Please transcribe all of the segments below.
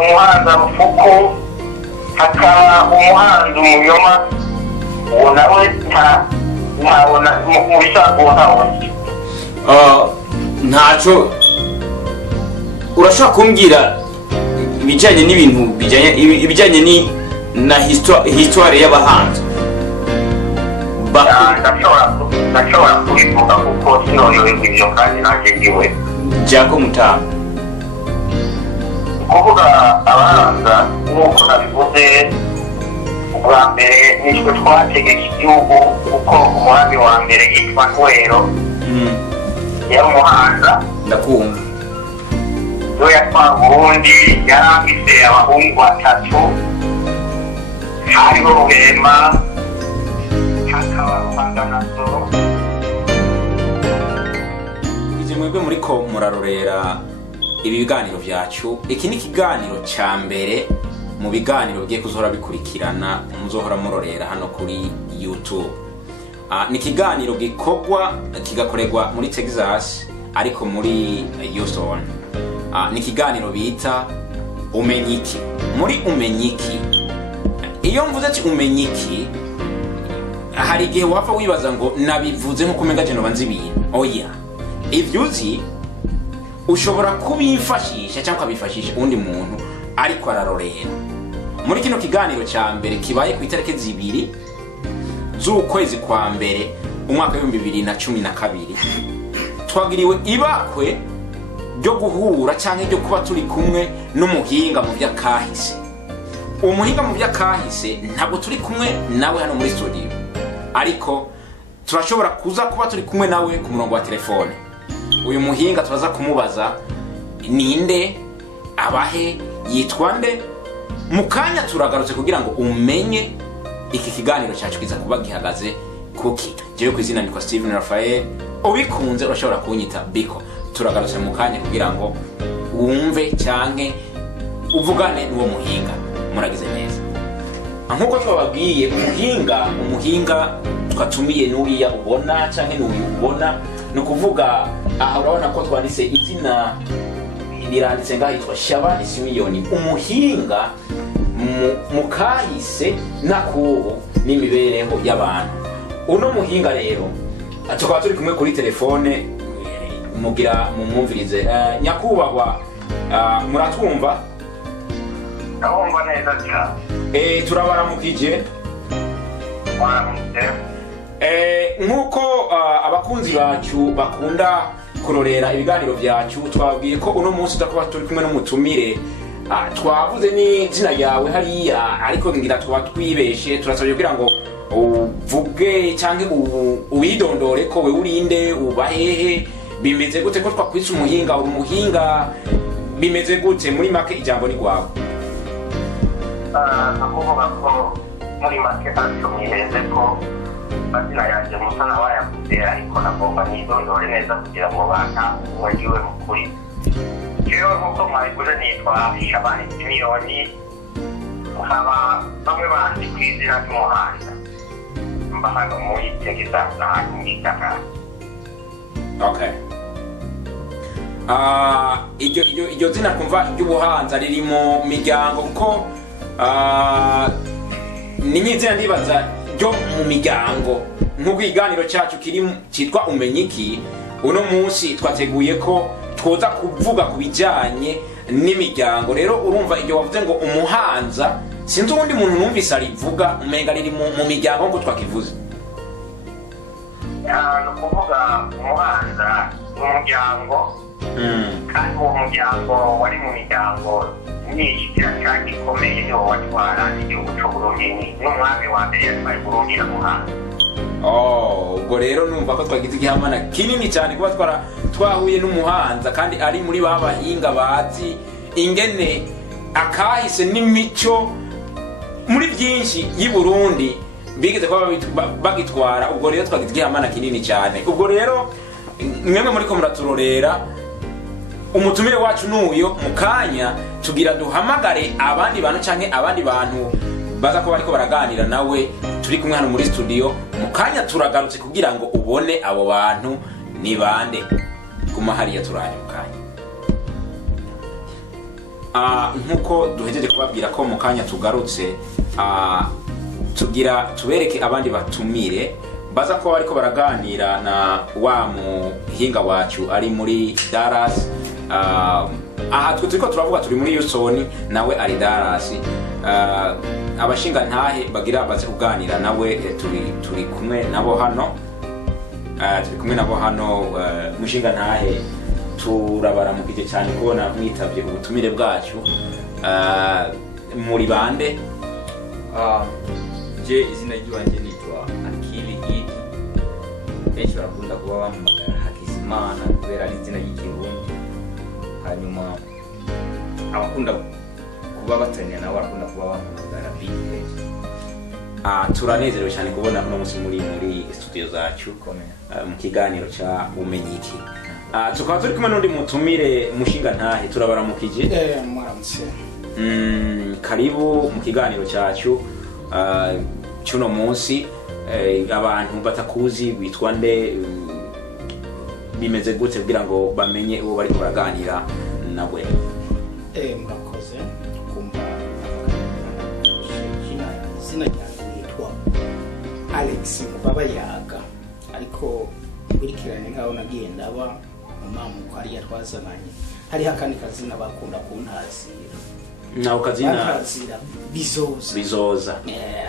umuhanda mufuko hakaba umuhanda umunyoma uwo nawe ntabona mu bisanzwe ntabona ntacyo urashobora kumbwira ibijyanye n'ibintu ibijyanye na histoire y'abahanzi ndashobora kubivuga kuko sinoyoberwa ibyo kandi nanjye ndiwe Jaco Mutamba kuvuga abahanza nk'uko nabivuze ubwa mbere nitwe twategeka igihugu kuko umuhanda wa mbere yitwa Ntwero yari umuhanza ndakumva yo yatwara Burundi yari afite abahungu batatu hariho Rugema hakaba Ruhanganazo. mwebwe muriko murarorera ibi biganiro byacu. Iki ni ikiganiro cya mbere mu biganiro bigiye kuzohora bikurikirana muzohora murorera hano kuri YouTube. Ni ikiganiro gikorwa kigakorerwa muri Texas ariko muri Houston. Ni ikiganiro bita Umenyiki. Muri Umenyiki, iyo mvuze ati Umenyiki, hari igihe wapfa wibaza ngo nabivuze nko kumenga je no banzi ibintu. Oya, ivyuzi ushobora kubifashisha cyangwa kabifashisha undi muntu ariko ararorera. Muri kino kiganiro cya mbere kibaye ku itariki 2 z'ukwezi kwa mbere umwaka wa 2012 twagiriwe ibakwe ryo guhura cyangwa ryo kuba turi kumwe n'umuhinga mu by'akahise. Umuhinga mu by'akahise ntabwo turi kumwe nawe hano muri studio, ariko turashobora kuza kuba turi kumwe nawe ku murongo wa telefone. Uyu muhinga turaza kumubaza ninde, abahe, yitwa nde. Mukanya turagarutse kugira ngo umenye iki kiganiro cyacu kiza kuba gihagaze kuki. Jewe ku izina niko Steven Raphael, ubikunze urashobora kunyita Biko. Turagarutse mukanya kugira ngo wumve cyanke uvugane n'uwo muhinga. Muragize neza. Nkuko twababwiye, umuhinga twatumiye n'uriya ubona cyanke n'uyu ubona, no kuvuga aha urabona ko twanditse izina biranditse ngaho yitwa Shabani Simiyoni, umuhinga mu kahise nakubu n'imibereho y'abantu. Uno muhinga rero tukaba turi kumwe kuri telefone, mugira mumwumvirize. Nyakubahwa, muratwumva? Ndabumva neza cyane. Turabaramukije. Nkuko abakunzi bacu bakunda kurorera ibiganiro byacu, twabwiye ko uno munsi tutakuba turi kumwe n'umutumire. Twavuze ni zina yawe hariya, ariko ngira twaba twibeshe. Turasabye kugira ngo uvuge cyangwa uwidondore ko we urinde, ubahehe, bimeze gute ko twakwitse umuhinga. Umuhinga bimeze gute muri make? Ijambo ni rwawe. Nakuvuga ko muri make tumwiheze ko mazina yanjye musa n'abayavuze, ariko nagomba nidondore neza kugira ngo bana uwagiwe mukuri. Jewe nk'uko mwabiguze nitwa Shabani Simiyoni, nkaba bamwe bandi ku izina ry'umuhanda. Mba hano muri Texas n'ahantu mu Gisagara. Okay. Iryo zina kumva ry'ubuhanza riri mu miryango kuko ni nyizina ndibaza ryo mu miryango. Nk'uko ikiganiro cyacu cyitwa Umenyiki, uno munsi twateguye ko twoza kuvuga ku bijyanye n'imiryango. Rero urumva iryo wavuze ngo umuhanza, sinzi ubundi muntu numvise arivuga umenga riri mu miryango nk'uko twakivuze. Ni ukuvuga umuhanza n'umuryango, kandi uwo muryango wari mu miryango myinshi cyane ikomeye niwo watwara igihugu cy'Uburundi, n'umwami wa mbere yatwaye Burundi na Muhanga. Ubwo rero numva ko twagize igihamana kinini cyane kuba twahuye n'umuhanza kandi ari muri ba bahinga bazi ingene akahise n'imico muri byinshi y'i Burundi bigeze kuba bagitwara. Ubwo rero twagize igihamana kinini cyane. Ubwo rero mwemwe muri ko muraturorera, umutumire wacu n'uyo mukanya tugira duhamagare abandi bantu canke abandi bantu baza ko bariko baraganira nawe turi kumwe hano muri studio. Mukanya turagarutse kugira ngo ubone abo bantu ni bande. Guma hariya turanye mukanya. nkuko duhejeje kubabwira ko mu kanya tugarutse tugira tubereke abandi batumire baza ko bariko baraganira na wa muhinga wacu ari muri Dallas. Aha turiko turavuga turi muri Houston, nawe ari Dallas. Abashinga ntahe bagira baze kuganira nawe turi kumwe nabo hano. Mushinga ntahe turabaramukije cyane kubona mwitavye ubutumire bwacu. Muri bande? Je izina ryanje nitwa Akili Idi. Benshi barakunda kuba bampamagara Hakizimana kubera ari izina ry'ikirundi. Hanyuma abakunda kuba batanya nawe barakunda kuba bampamagara Big Head. Turanezerewe cyane kubona uno munsi muri studio zacu mu kiganiro cya Umenyiki. Tukaba turi kumwe n'undi mutumire mushinga ntahe turabaramukije. Mwaramutse. Karibu mu kiganiro cyacu cyuno munsi. Abantu batakuzi bitwa nde, bimeze gute kugira ngo bamenye uwo bari baraganira nawe? Murakoze kumva izina ryanjye nitwa Alex Mubabayaga, ariko nkurikiranye nkaho nagiye ndaba mumamuko hariya twazananye hariho akandi kazina bakunda kuntazira. Naho kazina Ntazira Bizoza.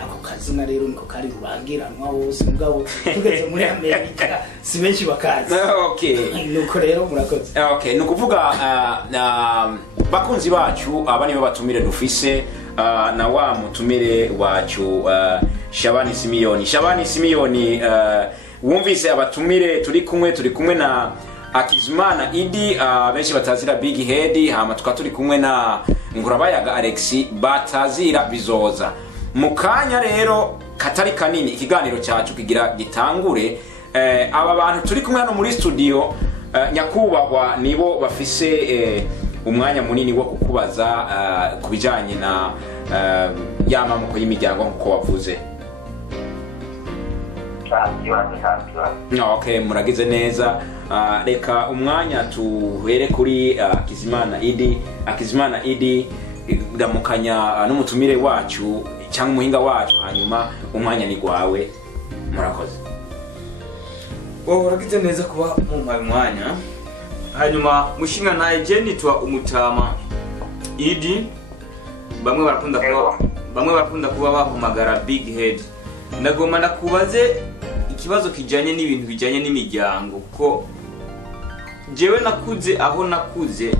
Ako kazina rero niko kari rubangiranwa wose mugabo tugeze muri Amerika si benshi bakazi. Okay. Nuko rero murakoze. Okay, nukuvuga bakunzi bacu abani batumire dufise na wa mutumire wacu Shabani Simiyoni wumvise abatumire turi kumwe na Hakizimana Idi, benshi batazira Big Head, hama tukaturi kumwe na Ngurabayaga Alex batazira Bizoza. Mukanya rero katari kanini ikiganiro cyacu kigira gitangure. Aba bantu turi kumwe hano muri studio nyakubahwa nibo bafise umwanya munini wo kukubaza kubijanye na yamamuko y'imiryango nkuko wavuze. Okay, muragize neza. Reka umwanya tuhere kuri Hakizimana Idi ndamukanya n'umutumire wacu cyangwa umuhinga wacu, hanyuma umwanya ni gwawe. Murakoze. Uragize neza kuba mumpaye umwanya. Hanyuma mushinga ntahe je nitwa Umutama Idi. Bamwe barakunda kuba bampamagara Big Head. Ndagomba ndakubaze ikibazo kijanye n'ibintu bijanye n'imiryango, kuko jewe nakuze aho nakuze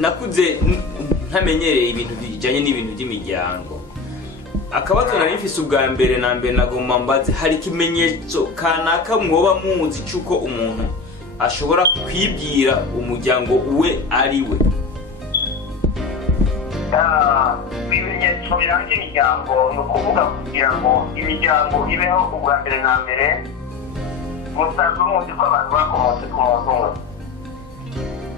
nakuze ntamenyereye ibintu bijanye n'ibintu by'imiryango. Akabazo nari mfise ubwa mbere na mbere nagomba mbaze hari ikimenyetso kanaka mwoba muzi cyuko umuntu ashobora kwibwira umuryango uwe ari we? Ibimenyetso biranga imiryango ni ukuvuga kugira ngo imiryango ibeho ubwa mbere na mbere musanzwe muzi ko abantu bakomotse ku muntu umwe,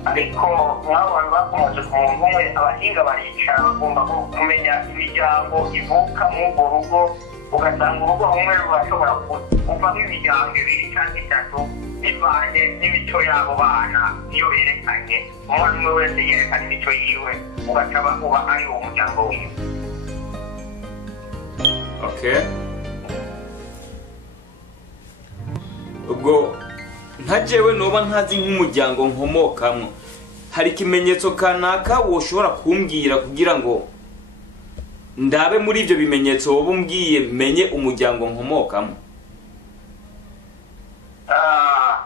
ariko nk'abo bantu bakomotse ku muntu umwe abahinga baricara bagomba kumenya imiryango ivuka mw'urwo rugo, ugasanga urugo rumwe rurashobora kuvamo imiryango ibiri cyangwa itatu bivanye n'imico y'abo bana iyo berekanye. Umwana umwe wese yerekana imico yiwe ugaca uba ari uwo muryango wiwe. Okay. Ubwo ntajewe noba ntazi nk'umuryango nkomokamwe, hari ikimenyetso kanaka woshobora kumbwira kugira ngo ndabe muri ibyo bimenyetso wowe umbwiye menye umuryango nkomokamwe?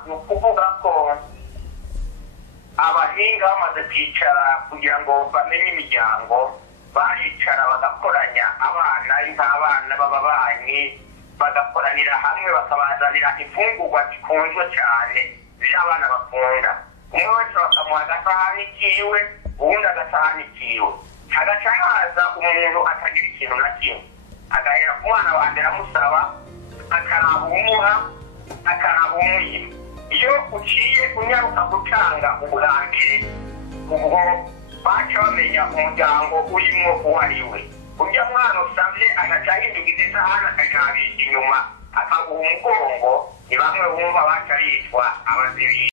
Ni ukuvuga ko abahinga bamaze kwicara kugira ngo bamenye imiryango, baricara bagakoranya abana nk'abana b'ababanyi, bagakoranira hamwe bakabazanira imfungurwa zikunzwe cyane z'abana bakunda. Umwe wese bakamuha agasahani kiwe, uwundi agasahani kiwe. Hagaca haza umuntu atagira ikintu na kimwe, agahera ku mwana wa mbere amusaba, akaraba umuha, akaraba umwima. Iyo uciye unyaruka gutanga ubwa mbere, ubwo baca bamenya umuryango urimo uwo ari we. Urya mwana usabye agaca ahindukiza isahani akajabisha inyuma akaguha umugongo, ni bamwe bumva baca bitwa abazibiri.